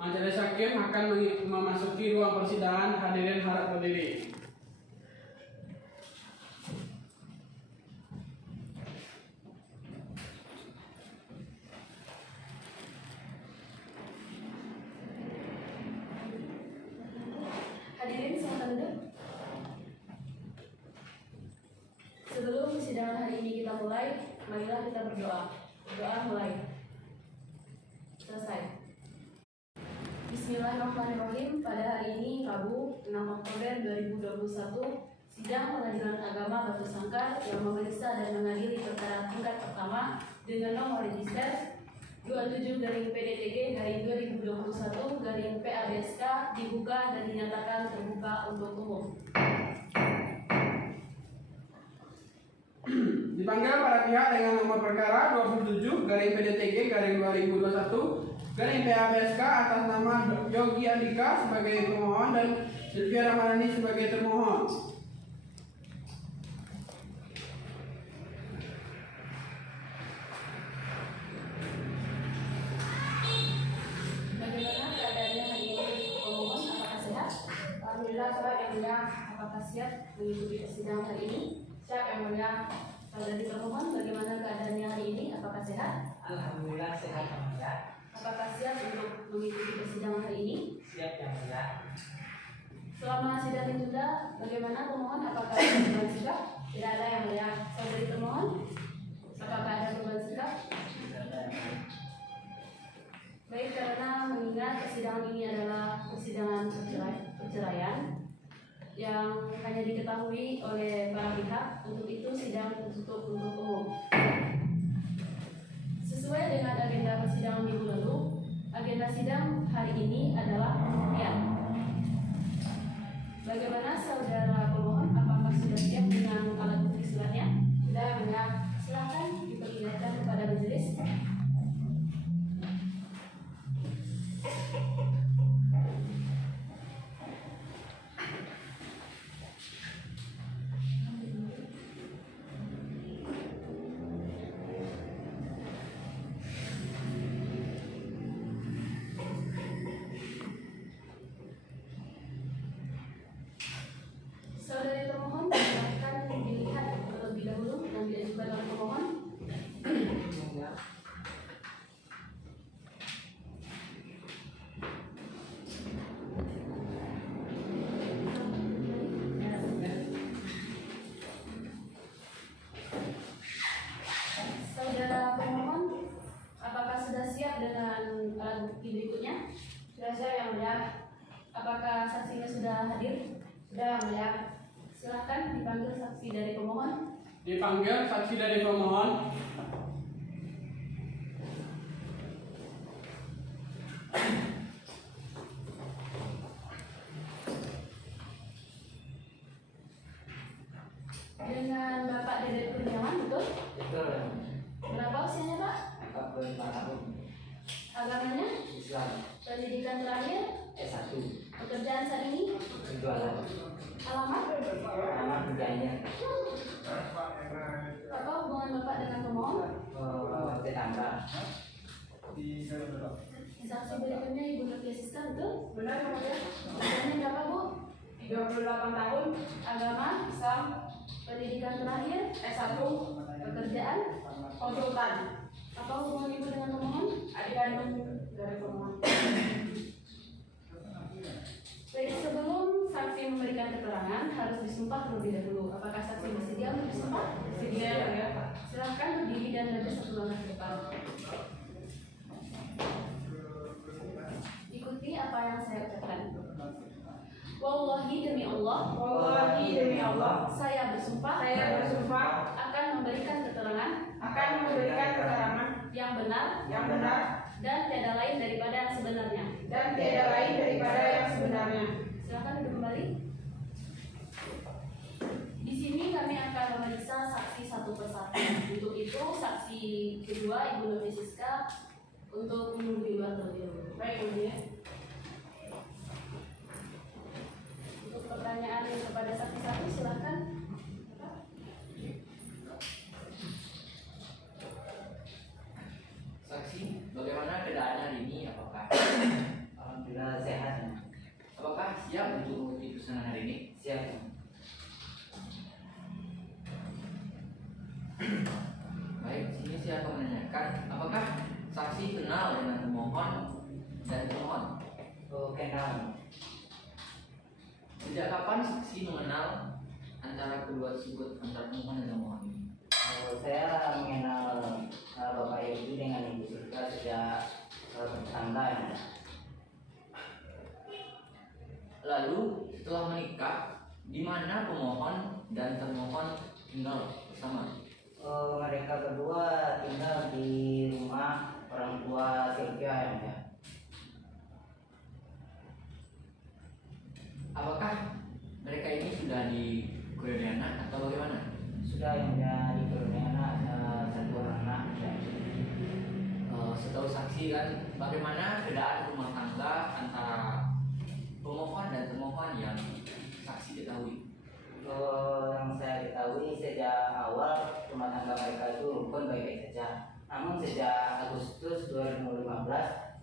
Majelis hakim akan memasuki ruang persidangan. Hadirin harap berdiri. Hadirin silakan duduk. Sebelum persidangan hari ini kita mulai, marilah kita berdoa. Doa mulai. Selesai. Bismillahirrahmanirrahim. Pada hari ini Rabu 6 Oktober 2021, sidang Pengadilan Agama Batu Sangkar yang memeriksa dan mengadili perkara tingkat pertama dengan nomor register 27/PDTG/2021/PABSK dibuka dan dinyatakan terbuka untuk umum. Dipanggil para pihak dengan nomor perkara 27/PDTG/2021/PABSK atas nama Yogi Andika sebagai pemohon dan Sylvia Ramadhani sebagai termohon. Bagaimana keadaannya hari ini pemohon? Apakah sehat? Alhamdulillah sehat yang mulia. Apakah siap mengikuti persidangan hari ini? Siap yang mulia. Saudari termohon, bagaimana keadaannya hari ini? Apakah sehat? Alhamdulillah sehat yang mulia. Apakah siap untuk mengikuti persidangan hari ini? Siap yang mulia. Selama sidang ditunda, bagaimana pemohon? Apakah ada perubahan sikap? Tidak ada yang mulia. Saudari termohon, apakah ada perubahan sikap? Baik, karena mengingat persidangan ini adalah persidangan perceraian yang hanya diketahui oleh para pihak, untuk itu sidang tertutup untuk umum. Sesuai dengan agenda persidangan minggu lalu, agenda sidang hari ini adalah pembuktian. Bagaimana saudara pemohon? Apakah sudah siap dengan alat bukti suratnya? Tidak yang mulia. Silakan diperlihatkan kepada majelis. Saudari termohon, silakan dilihat terlebih dahulu dan diajukan oleh pemohon. Saudara pemohon, apakah sudah siap dengan alat bukti berikutnya? Sudah siap yang mulia. Apakah saksinya sudah hadir? Sudah yang mulia. Silakan dipanggil saksi dari pemohon. Dipanggil saksi dari pemohon. Dengan Bapak Dedet Kurniawan, betul? Betul. Berapa usianya Pak? 45 tahun. Agamanya? Islam. Pendidikan terakhir? S1. Pekerjaan saat ini? Penjualan. Alamat? Alamat kerjanya. Apa hubungan Bapak dengan pemohon? Tetangga. Saksi berikutnya Ibu Nurtia Siska, betul? Benar yang mulia. Usianya berapa Bu? 38 tahun. Agama? Islam. Pendidikan terakhir? S1. Pekerjaan? Konsultan. Apa hubungan Ibu dengan pemohon? Adik kandung dari pemohon. Baik, sebelum saksi memberikan keterangan harus disumpah terlebih dahulu. Apakah saksi bersedia untuk disumpah? Bersedia, ya. Silahkan berdiri dan maju satu langkah ke depan. Ikuti apa yang saya ucapkan. Wallahi demi Allah, Wallahi demi Allah. saya bersumpah akan memberikan keterangan yang benar dan tiada lain daripada yang sebenarnya. Silakan duduk kembali. Di sini kami akan memeriksa saksi satu persatu. Untuk itu saksi kedua Ibu Nurtia Siska untuk menunggu di luar terlebih dahulu. Baik, mulia. Untuk pertanyaan kepada saksi satu silakan. Saksi, bagaimana keadaan hari ini? Apakah sini saya akan menanyakan, apakah saksi kenal dengan pemohon dan termohon? Oh, kenal. Sejak kapan saksi mengenal antara kedua tersebut, antara pemohon dan termohon? Saya mengenal Bapak Yogi dengan Ibu Sulka sejak tetangga ya. Lalu setelah menikah, di mana pemohon dan termohon tinggal bersama? Mereka berdua tinggal di rumah orang tua Sylvia ya. Apakah mereka ini sudah di Kurniana atau bagaimana? Sudah yang di Kurniana satu orang anak ya. Setahu saksi kan, bagaimana keadaan rumah tangga antara pemohon dan termohon yang saksi ketahui? Yang saya ketahui sejak awal rumah tangga mereka itu rukun baik-baik saja. Namun sejak Agustus 2015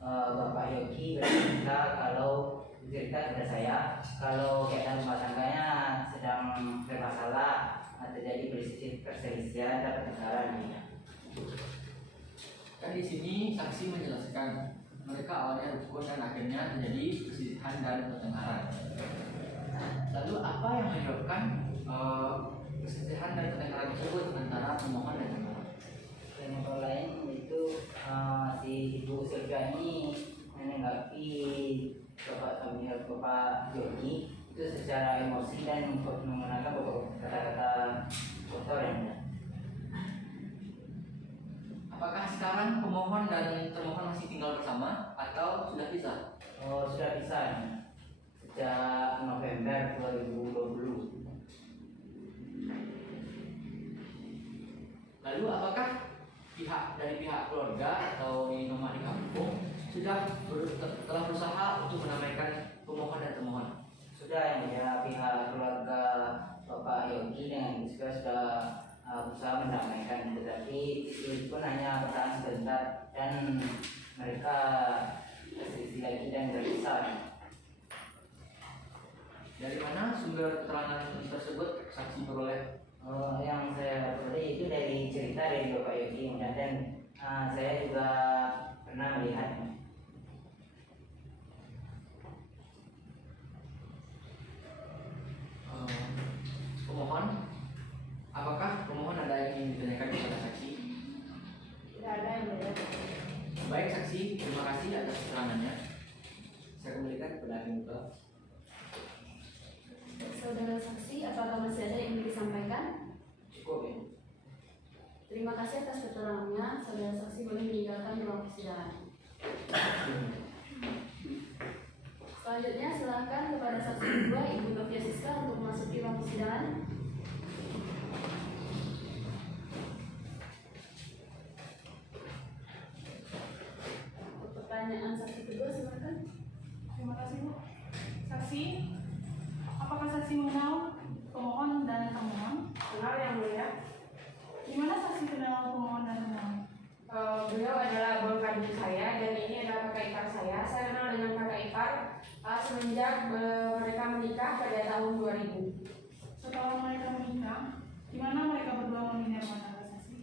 Bapak Yogi bercerita kepada saya kalau keadaan rumah tangganya sedang bermasalah, terjadi perselisihan dan pertengkaran. Kan di sini saksi menjelaskan mereka awalnya rukun dan akhirnya terjadi perselisihan dan pertengkaran. Lalu apa yang menyebabkan perselisihan dan pertengkaran tersebut antara pemohon dan termohon? Yang lain itu si Ibu Sylvia ini menanggapi Bapak Yogi itu secara emosi dan menggunakan beberapa kata-kata kotor ya. Apakah sekarang pemohon dan termohon masih tinggal bersama atau sudah pisah? Sudah pisah ya. Sejak November 2020. Lalu apakah dari pihak keluarga atau di rumah di kampung telah berusaha untuk menamaikan pemohon dan termohon? Sudah ya, pihak keluarga Bapak Yogi dengan Ibu sudah berusaha mendamaikan, tetapi itu pun hanya bertahan sebentar dan mereka berselisih lagi dan berpisah. Dari mana sumber keterangan tersebut saksi peroleh? Yang saya peroleh itu dari cerita dari Bapak Yogi dan saya juga pernah melihatnya. Pemohon, apakah pemohon ada yang ingin ditanyakan kepada saksi? Tidak ada yang berbeda. Baik saksi, terima kasih atas keterangannya. Saya kembalikan kepada Hakim Muka. Saudara saksi, apakah masih ada yang ingin disampaikan? Cukup ya. Terima kasih atas keterangannya. Saudara saksi boleh meninggalkan ruang persidangan. Selanjutnya silakan kepada saksi kedua Ibu Novia Siska untuk memasuki ruang persidangan. Pertanyaan saksi kedua silakan. Terima kasih Bu. Saksi, apakah saksi mengenal pemohon dan termohon? Kenal yang mulia. Di mana saksi kenal pemohon dan termohon? Beliau adalah abang kandung saya dan ini adalah kakak ipar saya. Saya kenal dengan kakak ipar semenjak mereka menikah pada tahun 2000. Setelah mereka menikah, di mana mereka berdua membina rumah tangga saksi?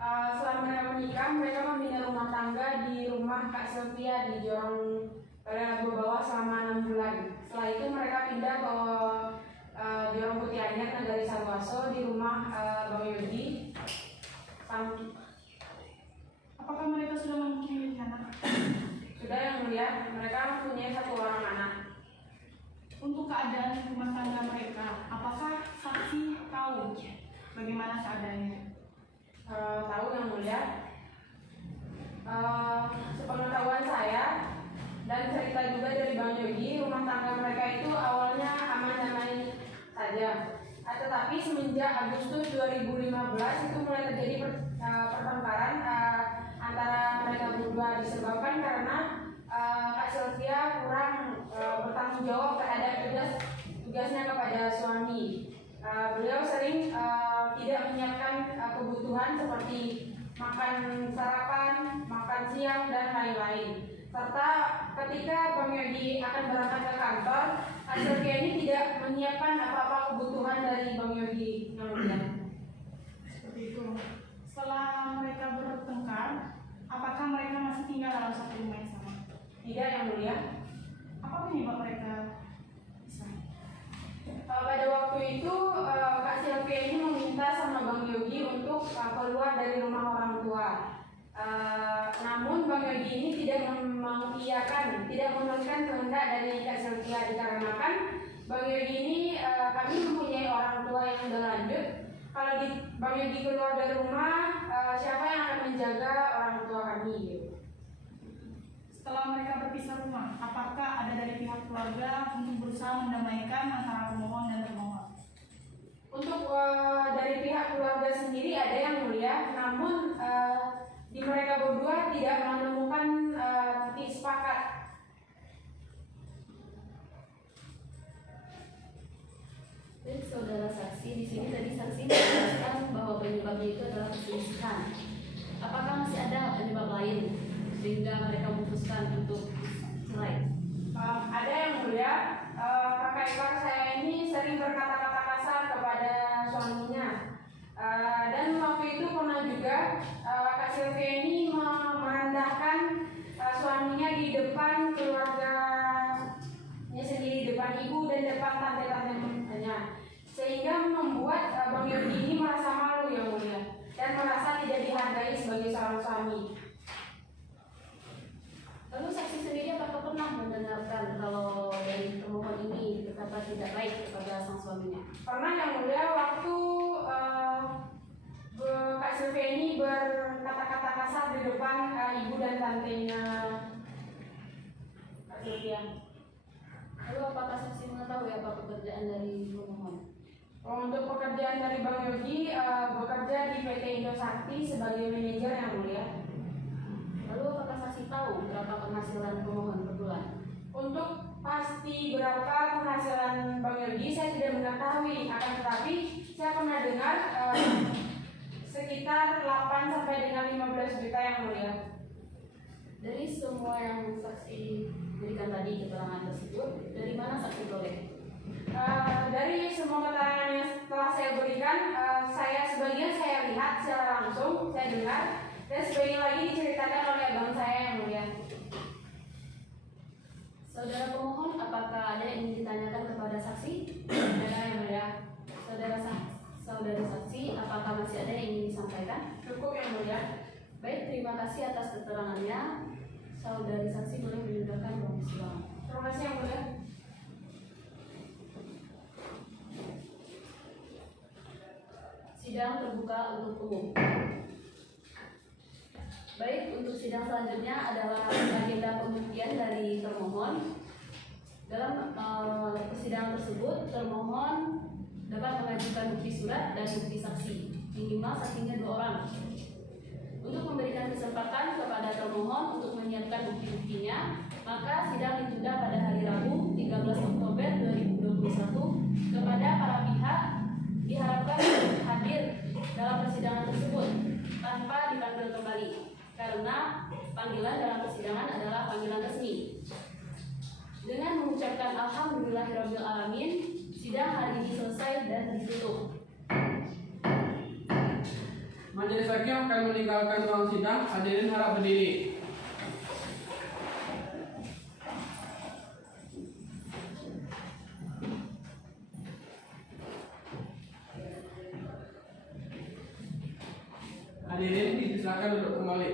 Setelah mereka menikah, mereka membina rumah tangga di rumah Kak Sylvia di Jorong pada bawah selama 6 bulan. Setelah itu mereka pindah ke Jorong Putih Anyar Nagari Sarwaso di rumah Bang Yogi. Apakah mereka sudah memiliki anak? Sudah yang mulia, mereka mempunyai 1 orang anak. Untuk keadaan rumah tangga mereka, apakah saksi tahu bagaimana keadaannya? Tahu yang mulia. Sepengetahuan saya dan cerita juga dari Bang Yogi, rumah tangga mereka itu awalnya aman-aman saja. Tetapi semenjak Agustus 2015 itu mulai terjadi pertengkaran antara mereka berdua disebabkan karena Kak Sylvia kurang bertanggung jawab terhadap tugasnya kepada suami. Beliau sering tidak menyiapkan kebutuhan seperti makan sarapan, makan siang, dan lain-lain. Serta ketika Bang Yogi akan berangkat ke kantor, Kak Sylvia ini tidak menyiapkan apa-apa kebutuhan dari Bang Yogi yang mulia. Seperti itu. Setelah keluar dari rumah orang tua. Namun Bang Yogi ini tidak mengiyakan, tidak menurunkan kehendak dari Kak Sylvia, dikarenakan Bang Yogi ini kami mempunyai orang tua yang udah lanjut. Kalau Bang Yogi keluar dari rumah, siapa yang akan menjaga orang tua kami? Gitu. Setelah mereka berpisah rumah, apakah ada dari pihak keluarga untuk berusaha mendamaikan antara pemohon dan termohon? Untuk dari pihak keluarga sendiri ada yang mulia, namun di mereka berdua tidak menemukan titik sepakat. Baik, saudara saksi, di sini tadi saksi menjelaskan bahwa penyebabnya itu adalah perselisihan. Apakah masih ada penyebab lain sehingga mereka memutuskan untuk cerai? Ada yang mulia, kakak ipar saya ini sering berkata-kata kasar kepada suaminya. Dan waktu itu pernah juga Kak Sylvia ini merendahkan suaminya di depan keluarganya sendiri, depan ibu dan depan tante-tantenya, sehingga membuat Bang Yogi ini merasa malu yang mulia dan merasa tidak dihargai sebagai seorang suami. Lalu saksi sendiri apakah pernah mendengarkan kalau dari termohon ini berkata tidak baik kepada sang suaminya? Pernah yang mulia, waktu Kak Sylvia ini berkata-kata kasar di depan ibu dan tantenya Kak Sylvia. Lalu apakah saksi mengetahui apa pekerjaan dari pemohon? Untuk pekerjaan dari Bang Yogi, bekerja di PT Indosakti sebagai manajer yang mulia. Lalu apakah saksi tahu berapa penghasilan pemohon per bulan? Untuk pasti berapa penghasilan Bang Yogi saya tidak mengetahui, akan tetapi saya pernah dengar sekitar 8 sampai dengan 15 juta yang mulia. Dari semua yang saksi berikan tadi keterangan tersebut, dari mana saksi peroleh? Dari semua keterangan yang telah saya berikan, sebagian saya lihat secara langsung, saya dengar, dan sebagian lagi diceritakan oleh abang saya yang mulia. Saudara pemohon, apakah ada yang ingin ditanyakan kepada saksi? Saudara yang mulia. Saudara saksi, apakah masih ada yang ingin disampaikan? Cukup yang mulia. Baik, terima kasih atas keterangannya. Saudari saksi boleh menunjukkan ruang persidangan. Terima kasih yang mulia. Sidang terbuka untuk umum. Baik, untuk sidang selanjutnya adalah agenda pembuktian dari termohon. Dalam persidangan tersebut, termohon dapat mengajukan bukti surat dan bukti saksi. Minimal saksinya 2 orang. Untuk memberikan kesempatan kepada termohon untuk menyiapkan bukti-buktinya, maka sidang ditunda pada hari Rabu 13 Oktober 2021 kepada para pihak diharapkan hadir dalam persidangan tersebut tanpa dipanggil kembali karena panggilan dalam persidangan adalah panggilan resmi. Dengan mengucapkan alhamdulillahirabbil alamin, sidang hari ini selesai dan ditutup. Majelis hakim akan meninggalkan ruang sidang. Hadirin harap berdiri. Hadirin disilakan duduk kembali.